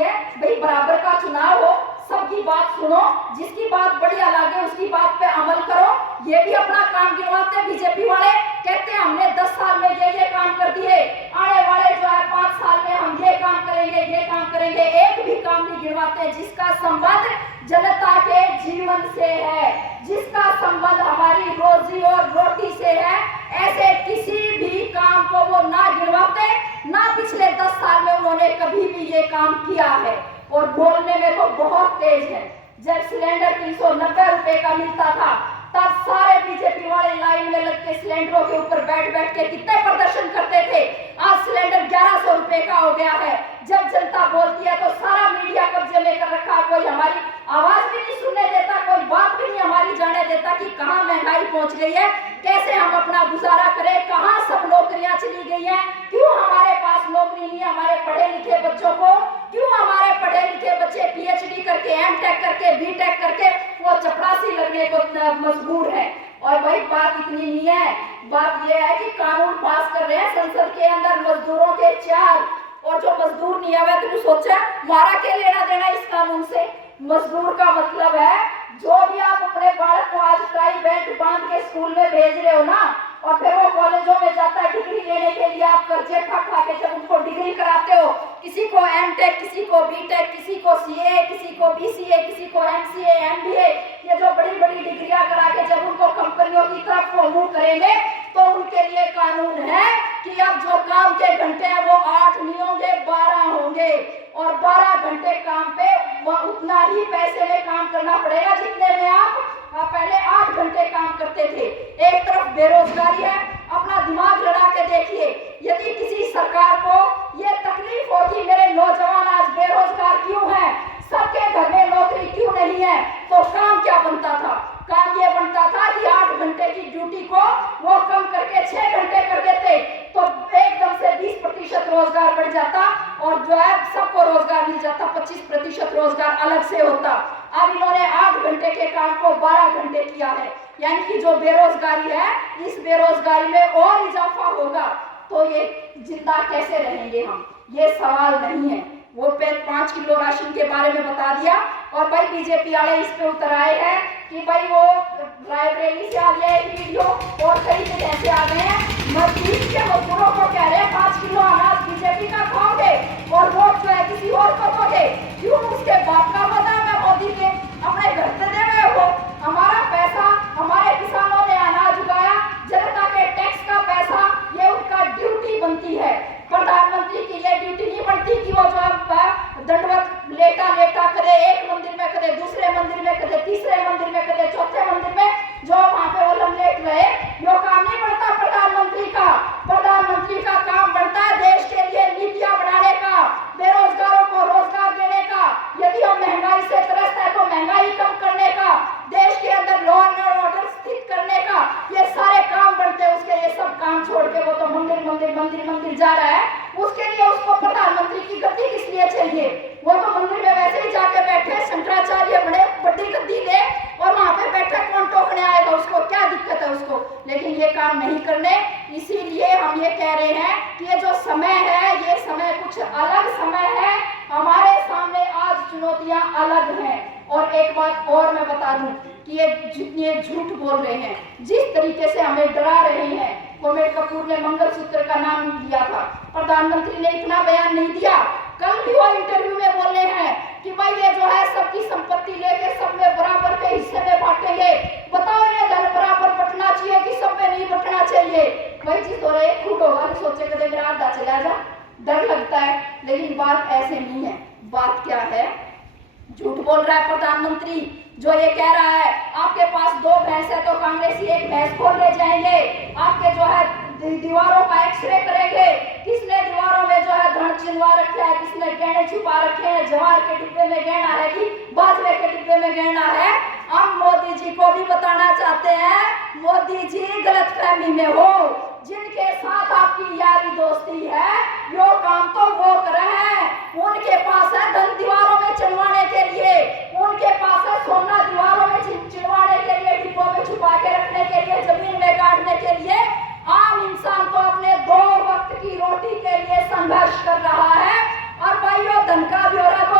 है भाई बराबर का चुनाव हो, सबकी बात सुनो, जिसकी बात बढ़िया लगे उसकी बात पे अमल करो। ये भी अपना काम गिनवाते हैं बीजेपी वाले, कहते हैं हमने 10 साल में ये काम कर दिए, आने वाले जो है 5 साल में हम ये काम करेंगे, ये काम करेंगे। एक भी काम नहीं गिनवाते जिसका संबंध जनता के जीवन से है, जिसका संबंध हमारी रोजी और रोटी से है। ऐसे किसी भी काम को वो ना गिनवाते, ना पिछले 10 साल में उन्होंने कभी भी ये काम किया है। और बोलने में तो बहुत तेज है। जब सिलेंडर 390 रुपए का मिलता था तब सारे बीजेपी वाले लाइन में लग के सिलेंडरों के ऊपर बैठ बैठ के कितने प्रदर्शन करते थे। आज सिलेंडर 1100 रुपए का हो गया है। जब जनता बोलती है तो सारा मीडिया कब्जे में कर रखा, कोई हमारी आवाज भी नहीं सुनने देता, कोई बात भी नहीं हमारी जाने देता कि कहाँ महंगाई पहुंच गई है, कैसे हम अपना गुजारा करें, कहाँ सब नौकरियां चली गई हैं, क्यों हमारे पास नौकरी नहीं है हमारे पढ़े लिखे बच्चों को, क्यों हमारे पढ़े लिखे बच्चे पीएचडी करके, एमटेक करके, बीटेक करके वो चपरासी लगने को मजबूर है। और भाई बात इतनी नहीं है, बात यह है कि कानून पास कर रहे हैं संसद के अंदर मजदूरों के 4, और जो मजदूर नहीं है तो सोचा हमारा क्या लेना देना इस कानून से। मजदूर का मतलब है जो भी आप अपने बालक को आज टाई बेल्ट बांध के स्कूल में भेज रहे हो ना, और फिर वो कॉलेजों में जाता है डिग्री लेने के लिए, आप कर्जे खा खा के जब उनको डिग्री कराते हो, किसी को एमटेक, किसी को बीटेक, किसी को सीए, किसी को बीसीए, किसी को एमसीए, एमबीए, ये जो बड़ी बड़ी डिग्रियां करा के जब उनको कंपनियों की तरफ वो मूव करेंगे तो उनके लिए कानून है कि अब जो काम के घंटे हैं वो 8 नहीं होंगे, 12 होंगे, और 12 घंटे काम पे उतना ही पैसे में काम करना पड़ेगा जितने में आप पहले 8 घंटे काम करते थे। एक तरफ बेरोजगारी है, अपना दिमाग लड़ा के देखिए, यदि किसी सरकार को ये तकलीफ होती मेरे नौजवान आज बेरोजगार क्यों हैं, सबके घर में नौकरी क्यों नहीं है, तो काम क्या बनता था? काम ये बनता था कि 8 घंटे की ड्यूटी को वो कम करके 6 घंटे कर देते, तो एकदम से 20% रोजगार बढ़ जाता और जो है सबको रोजगार मिल जाता, 25% रोजगार अलग से होता। अब इन्होंने 8 घंटे के काम को 12 घंटे किया है, यानी कि जो बेरोजगारी है इस बेरोजगारी में और इजाफा होगा, तो ये जिंदा कैसे रहेंगे हम, ये सवाल नहीं है। वो पे 5 किलो राशन के बारे में बता दिया, और भाई बीजेपी वाले इस पे उतर आए हैं कि भाई वो रायबरेली से आ गया एक वीडियो और कई जगह से आ गए हैं, मजदूर के मजदूरों को कह रहे हैं 5 किलो अनाज बीजेपी का खाओगे और वोट जो है किसी और को दोगे। क्यों? उसके बाप का पता है मोदी के अपने घर से दे गए हो, हमारा पैसा, हमारे किसानों ने अनाज उगाया, जनता के टैक्स का पैसा, ये उनका ड्यूटी बनती है। प्रधानमंत्री की ये ड्यूटी नहीं बनती कि वो जो दंडवत लेटा लेटा करे, एक मंदिर में करे, दूसरे मंदिर में करे, तीसरे मंदिर में करे, चौथे मंदिर में जो वहां पे वो लमलेट रहे, यो काम नहीं बनता प्रधानमंत्री का। प्रधानमंत्री का काम बनता है देश के लिए नीतियां बनाने का, बेरोजगारों को रोजगार देने का, यदि हम महंगाई से त्रस्त है तो महंगाई कम करने का, देश के अंदर लॉ एंड ऑर्डर स्थित करने का, ये सारे काम बनते हैं। उसके ये सब काम छोड़ के वो तो मंदिर मंदिर मंदिर मंदिर जा रहा है, उसके लिए उसको प्रधानमंत्री की गद्दी किस लिए चाहिए? वो तो मंदिर में वैसे ही जाके बैठे, शंकराचार्य बड़े बड़ी गद्दी ले और वहां पे बैठे, कौन टोकने आएगा उसको, क्या दिक्कत है उसको? लेकिन ये काम नहीं करने, इसीलिए हम ये कह रहे हैं कि ये जो समय है ये समय कुछ अलग समय है, हमारे सामने आज चुनौतियां अलग हैं। और एक बात और मैं बता दूं कि ये जितने झूठ बोल रहे हैं, जिस तरीके से हमें डरा रहे हैं, कोमेर कपूर ने मंगलसूत्र का नाम दिया था, प्रधानमंत्री ने इतना बयान नहीं दिया। कल भी वो इंटरव्यू में बोल रहे हैं कि भाई ये जो है सबकी संपत्ति लेके सब में बराबर के हिस्से में बांटेंगे। बताओ ये धन बराबर बंटना चाहिए कि सब में नहीं बंटना चाहिए? भाई जिस हो रहे खुद होगा नहीं सोचे कदे मेरा आधा चला जा, डर लगता है। लेकिन बात ऐसे नहीं है, बात क्या है? झूठ बोल रहा है प्रधानमंत्री, जो ये कह रहा है आपके पास 2 भैंस है तो कांग्रेसी एक भैंस खोल ले जाएंगे, आपके जो है दीवारों का एक्सरे करेंगे, किसने दीवारों में जो है धन चिन्हवा रखा है, किसने गहने छुपा रखे हैं, जवार के डिब्बे में गहना है कि बाजरे के डिब्बे में गहना है। हम मोदी जी को भी बताना चाहते हैं, मोदी जी गलतफहमी में हो, जिनके साथ आपकी यारी दोस्ती है यो काम तो वो कर रहे हैं, उनके पास है धन दीवारों में चिनवाने के लिए, उनके पास है सोना दीवारों में चिनवाने के लिए, डिब्बों में छुपा के रखने के लिए, जमीन में गाड़ने के लिए। आम इंसान तो अपने 2 वक्त की रोटी के लिए संघर्ष कर रहा है। और भाइयों धन का ब्यौरा तो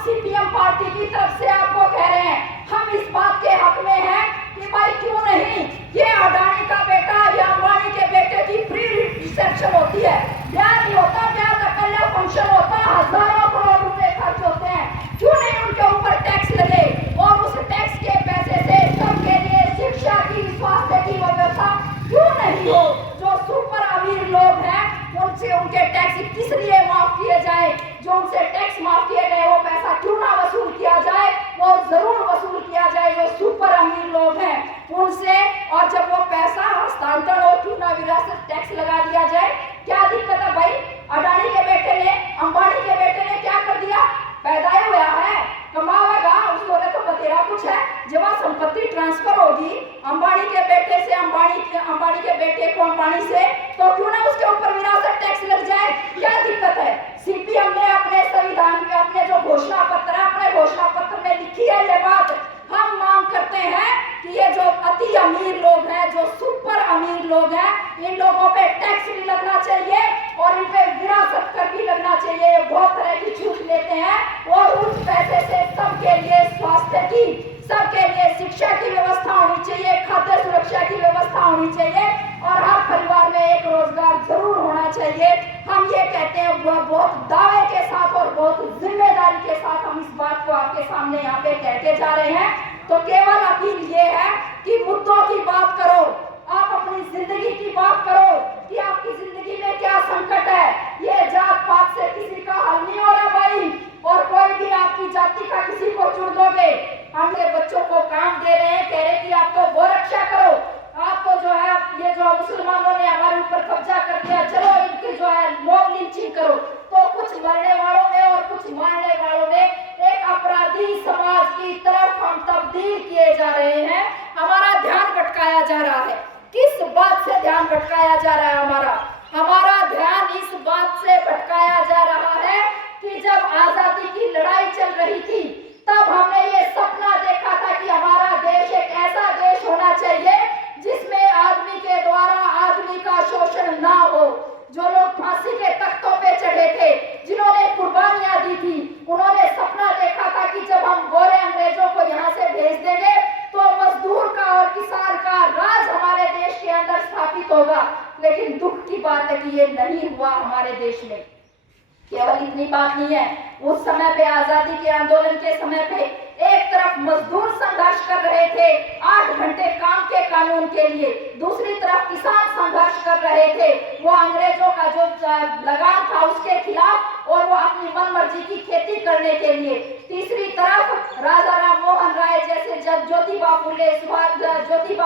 सीपीएम पार्टी की तरफ से आपको कह रहे हैं, हम इस बात के हक में हैं कि भाई क्यों नहीं ये अडानी का बेटा या अंबानी के बेटे की प्री रिसेप्शन होती है, ब्याह नहीं होता, ब्याह का कन्या फंक्शन होता, हजारों करोड़ रुपए खर्च होते हैं, क्यों नहीं उनके ऊपर टैक्स लगे और उस टैक्स के पैसे से सबके लिए शिक्षा की, स्वास्थ्य की व्यवस्था क्यों नहीं हो। जो सुपर अमीर लोग हैं उनसे उनके टैक्स किस लिए माफ किए जाए, जो उनसे टैक्स माफ किए गए वो पैसा क्यों ना वसूल किया जाए, वो जरूर वसूल किया जाए जो सुपर अमीर लोग हैं उनसे। और जब वो पैसा हस्तांतरण हो क्यों ना विरासत टैक्स लगा दिया जाए। क्या दिक्कत है भाई, अडानी के बेटे ने, अंबानी के बेटे ने क्या कर दिया, पैदा ही हुआ है, कमाएगा, उसको तो बतेरा कुछ है। जब संपत्ति ट्रांसफर होगी अंबानी के बेटे से अंबानी के बेटे को अंबानी से, तो क्यों ना उसके ऊपर विरासत टैक्स लग जाए, क्या दिक्कत है। सीपीएम ने अपने संविधान में, अपने जो घोषणा पत्र है, अपने घोषणा पत्र में लिखी है ये बात, हम मांग करते हैं कि ये जो अति अमीर लोग हैं, जो सुपर अमीर लोग हैं, इन लोगों पे टैक्स भी लगना चाहिए और इन पे विरासत कर भी लगना चाहिए। बहुत तरह की छूट लेते हैं और उस पैसे से सबके लिए स्वास्थ्य की, सबके लिए शिक्षा की व्यवस्था होनी चाहिए, खाद्य सुरक्षा की व्यवस्था होनी चाहिए और हर परिवार में एक रोजगार जरूर होना चाहिए। हम ये कहते हैं बहुत दावे के साथ और बहुत जिम्मेदारी के साथ हम इस बात को आपके सामने यहाँ पे कहते जा रहे हैं। तो केवल अपील ये है कि मुद्दों की बात करो, आप अपनी जिंदगी की बात करो कि आपकी जिंदगी में क्या संकट है। ये जात पात से किसी का हल नहीं हो रहा भाई, और कोई भी आपकी जाति का किसी को चुन दोगे। हम ये बच्चों को काम दे रहे हैं, कह रहे कि आप तो गौ रक्षा करो, आपको जो है ये जो मुसलमानों ने हमारे ऊपर कब्जा कर दिया, चलो इनकी जो है मॉब लिंचिंग करो। तो कुछ मरने वालों ने और कुछ मारने वालों ने एक अपराधी समाज की तरफ हम तब्दील किए जा रहे हैं, हमारा ध्यान भटकाया जा रहा है। किस बात से ध्यान भटकाया जा रहा है हमारा ध्यान इस बात से भटकाया जा रहा है कि जब आजादी की लड़ाई चल रही थी तब हमने ये सपना देखा था कि हमारा देश एक ऐसा देश होना चाहिए जिसमें आदमी के द्वारा आदमी का शोषण ना हो। जो लोग फांसी के तख्तों पे चढ़े थे, जिन्होंने कुर्बानियां दी थी, उन्होंने सपना देखा था कि जब हम गोरे अंग्रेजों को यहाँ से भेज देंगे तो मजदूर का और किसान का राज हमारे देश के अंदर स्थापित होगा। लेकिन दुख की बात है कि ये नहीं हुआ हमारे देश में। केवल इतनी बात नहीं है, उस समय पे आजादी के आंदोलन के समय पे एक तरफ मजदूर संघर्ष कर रहे थे 8 घंटे काम के कानून के लिए, दूसरी तरफ किसान संघर्ष कर रहे थे वो अंग्रेजों का जो लगान था उसके खिलाफ और वो अपनी मनमर्जी की खेती करने के लिए, तीसरी तरफ राजा राम मोहन राय जैसे ज्योतिबा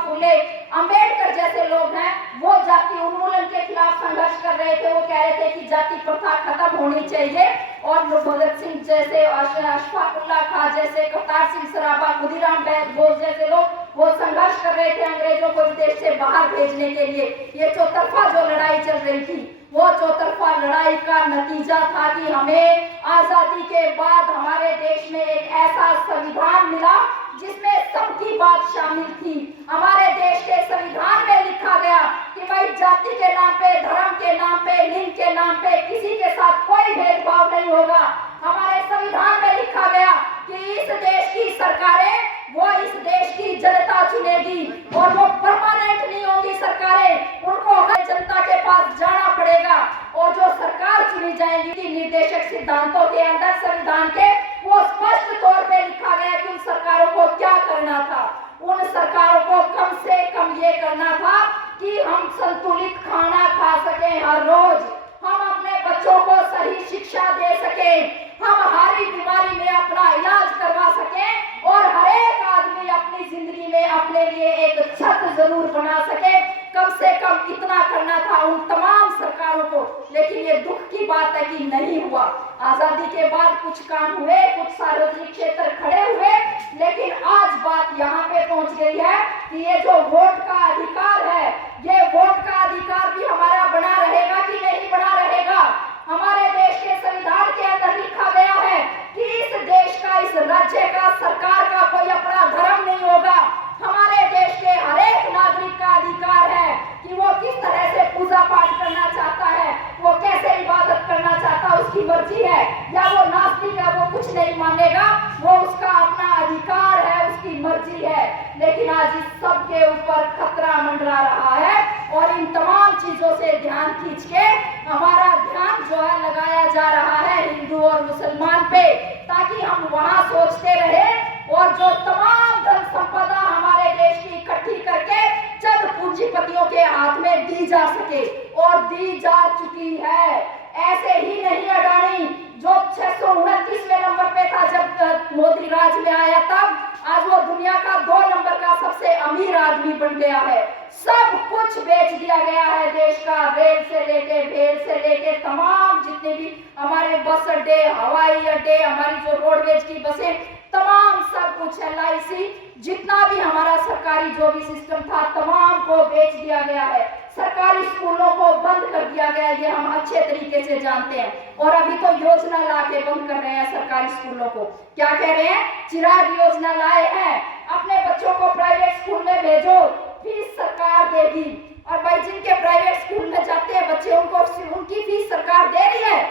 फूले अंबेडकर जैसे लोग हैं वो जाति उन्मूलन के खिलाफ संघर्ष कर रहे थे। वो कह रहे थे कि जाति प्रथा खत्म होनी चाहिए और भगत सिंह जैसे, अशफाक उल्लाह खां जैसे, करतार सिंह सराभा, खुदीराम बोस जैसे लोग वो संघर्ष कर रहे थे अंग्रेजों को विदेश से बाहर भेजने के लिए। ये चौतरफा जो लड़ाई चल रही थी वो चौतरफा लड़ाई का नतीजा था कि हमें आजादी के बाद हमारे देश में एक ऐसा संविधान मिला जिसमें सबकी बात शामिल थी। हमारे देश के संविधान में लिखा गया कि भाई जाति के नाम पे, धर्म के नाम पे, लिंग के नाम पे किसी के साथ कोई भेदभाव नहीं होगा। हमारे संविधान में लिखा गया कि इस देश की सरकारें वो इस देश की जनता चुनेगी और वो परमानेंट नहीं होंगी सरकारें, उनको हर जनता के पास जाना पड़ेगा और जो सरकार चुनी जाएगी निर्देशक सिद्धांतों के अंदर संविधान के वो स्पष्ट तौर पे लिखा गया कि उन सरकारों को क्या करना था। उन सरकारों को कम से कम ये करना था कि हम संतुलित खाना खा सकें हर रोज, हम अपने बच्चों को सही शिक्षा दे सकें, हम हर बीमारी में अपना इलाज करवा सकें और हर एक आदमी अपनी जिंदगी में अपने लिए एक छत जरूर बना सके। कम से कम इतना करना था उन तमाम सरकारों को। लेकिन ये दुख की बात है कि नहीं हुआ। आजादी के बाद कुछ काम हुए, कुछ सार्वजनिक क्षेत्र खड़े हुए, लेकिन आज बात यहाँ पे पहुंच गई है कि ये जो वोट का अधिकार है, ये वोट का अधिकार भी हमारा बना रहेगा कि नहीं बना रहेगा। हमारे देश के संविधान के अंदर लिखा गया है कि इस देश का, इस राज्य का, सरकार का कोई अपना धर्म नहीं होगा। हमारे देश के हर एक नागरिक का अधिकार है कि वो किस तरह से पूजा पाठ करना चाहता है, वो कैसे इबादत करना चाहता है, उसकी मर्जी है या वो नास्तिक है, वो कुछ नहीं मानेगा, वो उसका अपना अधिकार है, उसकी मर्जी है। लेकिन आज इस सब के ऊपर खतरा मंडरा रहा है और इन तमाम चीजों से ध्यान खींच के हमारा ध्यान जो है लगाया जा रहा है हिंदू और मुसलमान पे, ताकि हम वहां सोचते रहे और जो तमाम धन संपदा हमारे देश की इकट्ठी करके चंद पूंजीपतियों के हाथ में दी जा सके, और दी जा चुकी है। ऐसे ही नहीं अडानी जो 629वें नंबर पे था जब मोदी राज में आया, तब आज वो दुनिया का 2 नंबर का सबसे अमीर आदमी बन गया है। सब कुछ बेच दिया गया है देश का, रेल से लेके भेल से लेके तमाम जितने भी हमारे बस अड्डे, हवाई अड्डे, हमारी जो रोडवेज की बसें, तमाम सब कुछ LIC, जितना भी हमारा सरकारी जो भी सिस्टम था तमाम को बेच दिया गया है। सरकारी स्कूलों को बंद कर दिया गया, ये हम अच्छे तरीके से जानते हैं। और अभी तो योजना ला के बंद कर रहे हैं सरकारी स्कूलों को। क्या कह रहे हैं? चिराग योजना लाए हैं, अपने बच्चों को प्राइवेट स्कूल में भेजो, फीस सरकार देगी। और भाई जिनके प्राइवेट स्कूल में जाते हैं बच्चे, उनकी फीस सरकार दे रही है?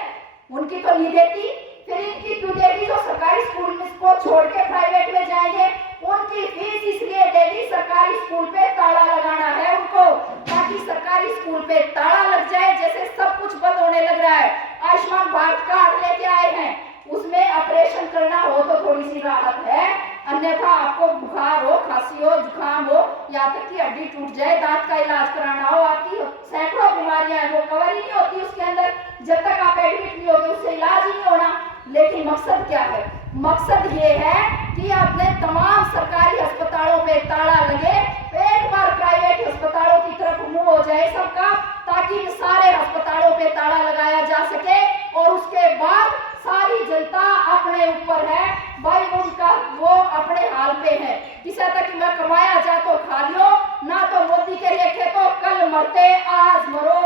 उनकी तो नहीं देती। फिर इनकी क्यों देगी जो सरकारी स्कूल में को छोड़ के प्राइवेट में जाएंगे? उनकी फीस इसलिए देगी, सरकारी स्कूल पे ताला लगाना है उनको, ताकि सरकारी स्कूल पे ताला लग जाए। जैसे सब कुछ बंद होने लग रहा है, आयुष्मान भारत कार्ड लेके आए हैं, उसमें ऑपरेशन करना हो तो थोड़ी सी राहत है, अन्यथा आपको बुखार हो, खांसी हो, जुकाम हो, यहाँ तक कि हड्डी टूट जाए, दांत का इलाज कराना हो, आपकी सैकड़ों बीमारियां हैं वो कवर ही नहीं होती उसके अंदर, जब तक आप एडमिट नहीं होगे उससे इलाज ही नहीं होना। लेकिन मकसद क्या है? मकसद ये है कि अपने तमाम सरकारी अस्पतालों पे ताला लगे, एक बार प्राइवेट अस्पतालों की तरफ मुंह हो जाए सबका, ताकि सारे अस्पतालों पे ताला लगाया जा सके और उसके बाद सारी जनता अपने ऊपर है भाई, उनका वो अपने हाल पे है। किसी तक मैं कमाया जाए तो खा लियो, ना तो मोदी के लेखे तो कल मरते आज मरो।